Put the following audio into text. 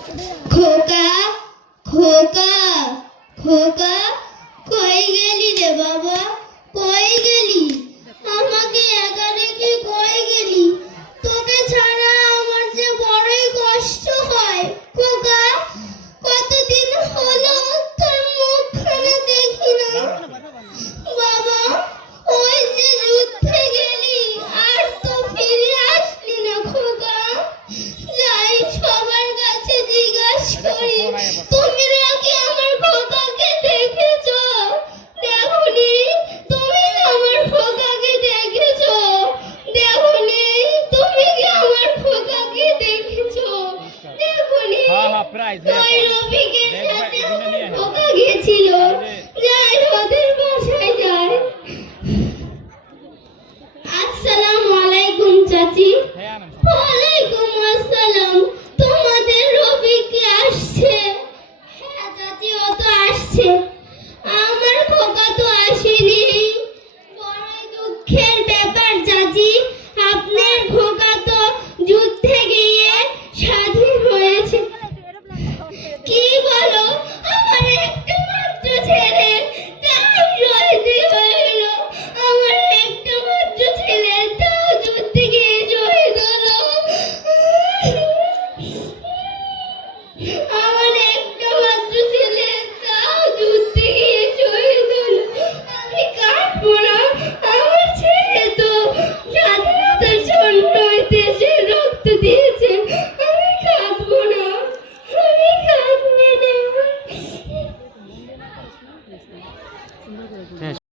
খোকা খোকা খোকা কই গেলি রে বাবা, কই গেলি? আমাকে একা রেখে কই গেলি? তোকে ছাড়া আমার যে বড়ই কষ্ট হয়। খোকা কতদিন হলো তোর মুখখানা দেখি না। বাবা ওই যে যুদ্ধে গেলি আর তো ফিরে আসলি না। খোকা যাই সবার কাছে জিজ্ঞাসা করি, তুমি নাকি আমার খোকাকে দেখেছো? দেখোনি? তুমি আমার খোকাকে দেখেছো? দেখোনি? তুমি কি আমার খোকাকে দেখেছো? দেখোনি? ওই রফিকের সাথে আমার খোকা গেছিল। যাই ওদের